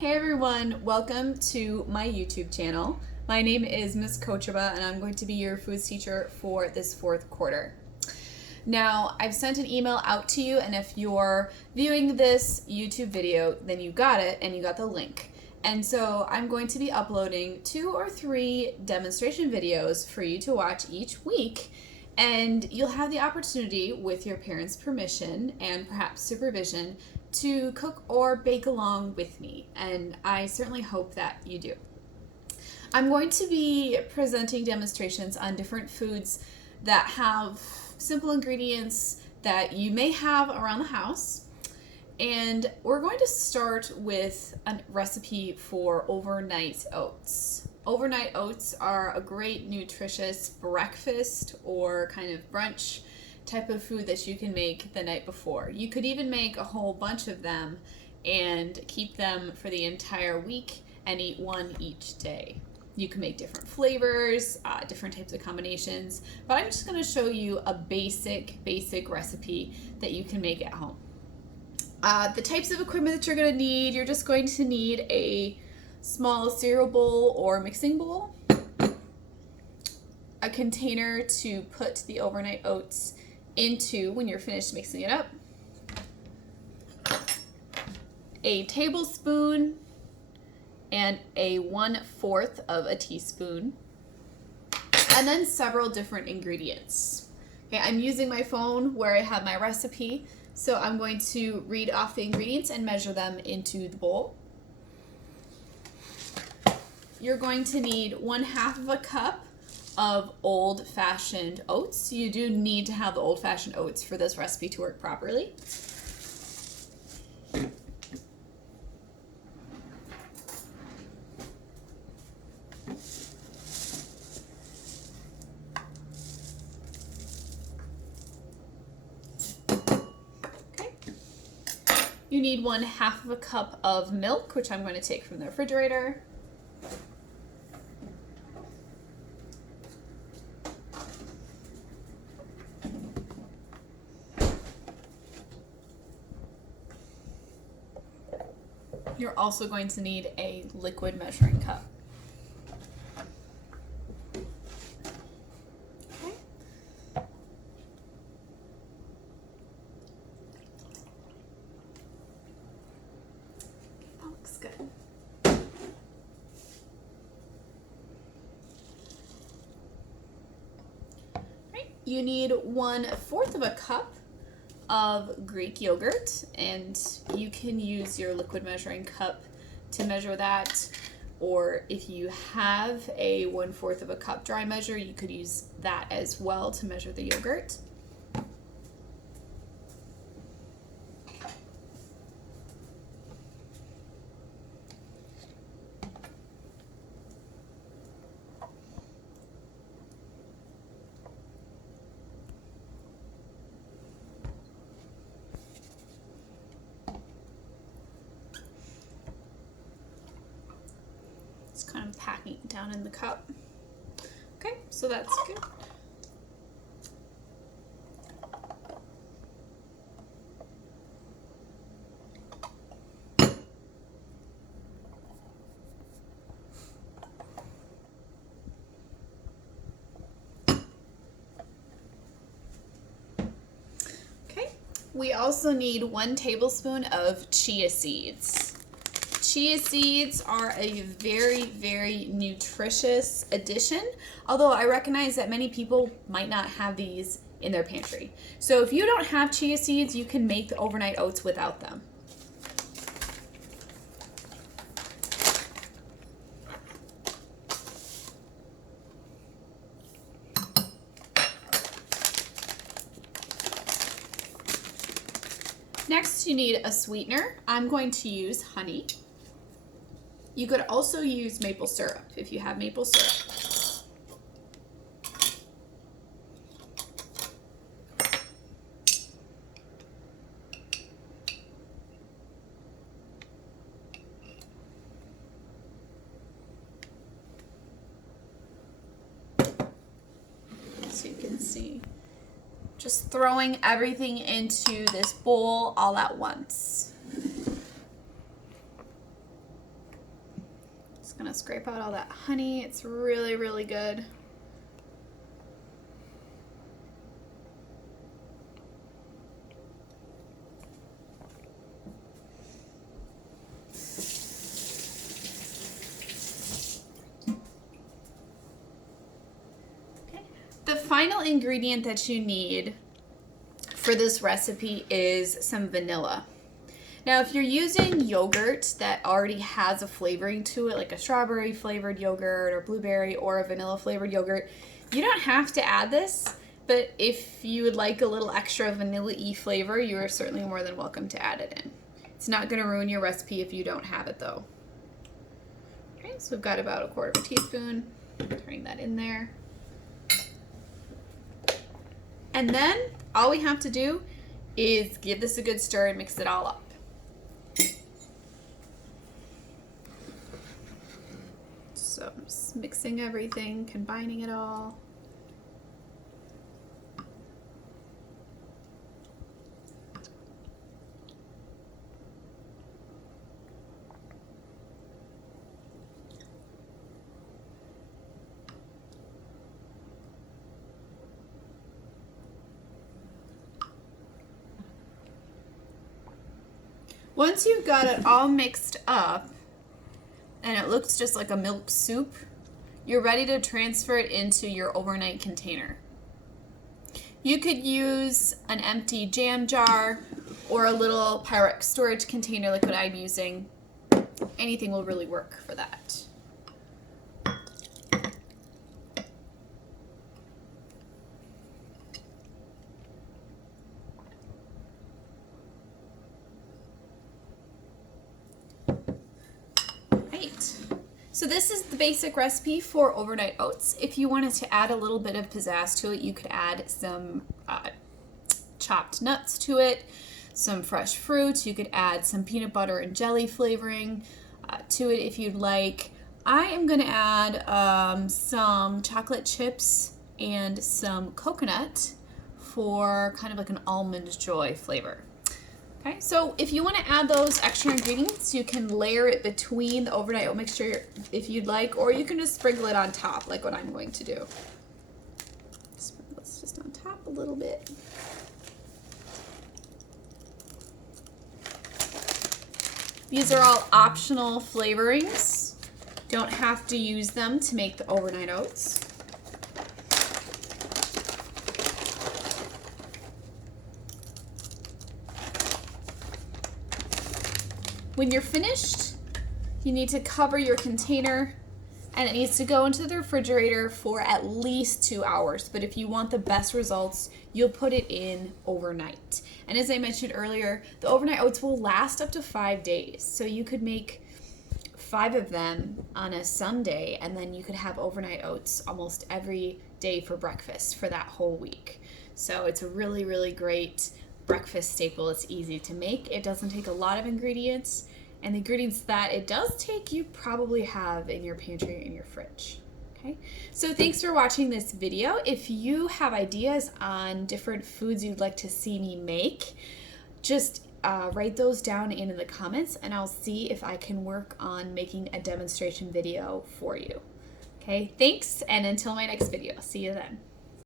Hey everyone, welcome to my YouTube channel. My name is Miss Kochaba and I'm going to be your foods teacher for this fourth quarter. Now, I've sent an email out to you, and if you're viewing this YouTube video, then you got it and you got the link. And so I'm going to be uploading 2 or 3 demonstration videos for you to watch each week, and you'll have the opportunity, with your parents' permission and perhaps supervision, to cook or bake along with me, and I certainly hope that you do. I'm going to be presenting demonstrations on different foods that have simple ingredients that you may have around the house, and we're going to start with a recipe for overnight oats. Overnight oats are a great nutritious breakfast or kind of brunch type of food that you can make the night before. You could even make a whole bunch of them and keep them for the entire week and eat one each day. You can make different flavors, different types of combinations, but I'm just going to show you a basic recipe that you can make at home. The types of equipment that you're going to need, you're just going to need a small cereal bowl or mixing bowl, a container to put the overnight oats into when you're finished mixing it up, a tablespoon and a 1/4 of a teaspoon, and then several different ingredients. Okay, I'm using my phone where I have my recipe, so I'm going to read off the ingredients and measure them into the bowl. You're going to need 1/2 of a cup of old-fashioned oats. You do need to have the old-fashioned oats for this recipe to work properly. Okay. You need 1/2 of a cup of milk, which I'm going to take from the refrigerator. You're also going to need a liquid measuring cup. Okay. That looks good. Right. You need 1/4 of a cup of Greek yogurt, and you can use your liquid measuring cup to measure that, or if you have a 1/4 of a cup dry measure, you could use that as well to measure the yogurt. Just kind of packing it down in the cup. Okay, so that's good. Okay, we also need 1 tablespoon of chia seeds. Chia seeds are a very nutritious addition, although I recognize that many people might not have these in their pantry. So if you don't have chia seeds, you can make the overnight oats without them. Next, you need a sweetener. I'm going to use honey. You could also use maple syrup if you have maple syrup. So you can see, just throwing everything into this bowl all at once. Just gonna scrape out all that honey. It's really, really good. The final ingredient that you need for this recipe is some vanilla. Now, if you're using yogurt that already has a flavoring to it, like a strawberry flavored yogurt or blueberry or a vanilla flavored yogurt, you don't have to add this, but if you would like a little extra vanilla-y flavor, you are certainly more than welcome to add it in. It's not going to ruin your recipe if you don't have it though. Okay, so we've got about 1/4 teaspoon. Turning that in there. And then all we have to do is give this a good stir and mix it all up. So I'm just mixing everything, combining it all. Once you've got it all mixed up and it looks just like a milk soup, you're ready to transfer it into your overnight container. You could use an empty jam jar or a little Pyrex storage container like what I'm using. Anything will really work for that. So this is the basic recipe for overnight oats. If you wanted to add a little bit of pizzazz to it, you could add some chopped nuts to it, some fresh fruit. You could add some peanut butter and jelly flavoring to it if you'd like. I am going to add some chocolate chips and some coconut for kind of like an almond joy flavor. Okay, so if you want to add those extra ingredients, you can layer it between the overnight oat mixture if you'd like, or you can just sprinkle it on top like what I'm going to do. Sprinkle this just on top a little bit. These are all optional flavorings. Don't have to use them to make the overnight oats. When you're finished, you need to cover your container and it needs to go into the refrigerator for at least 2 hours. But if you want the best results, you'll put it in overnight. And as I mentioned earlier, the overnight oats will last up to 5 days. So you could make 5 of them on a Sunday and then you could have overnight oats almost every day for breakfast for that whole week. So it's a really, really great breakfast staple. It's easy to make. It doesn't take a lot of ingredients, and the ingredients that it does take you probably have in your pantry or in your fridge. Okay, so thanks for watching this video. If you have ideas on different foods you'd like to see me make, just write those down in the comments and I'll see if I can work on making a demonstration video for you. Okay, thanks, and until my next video, see you then.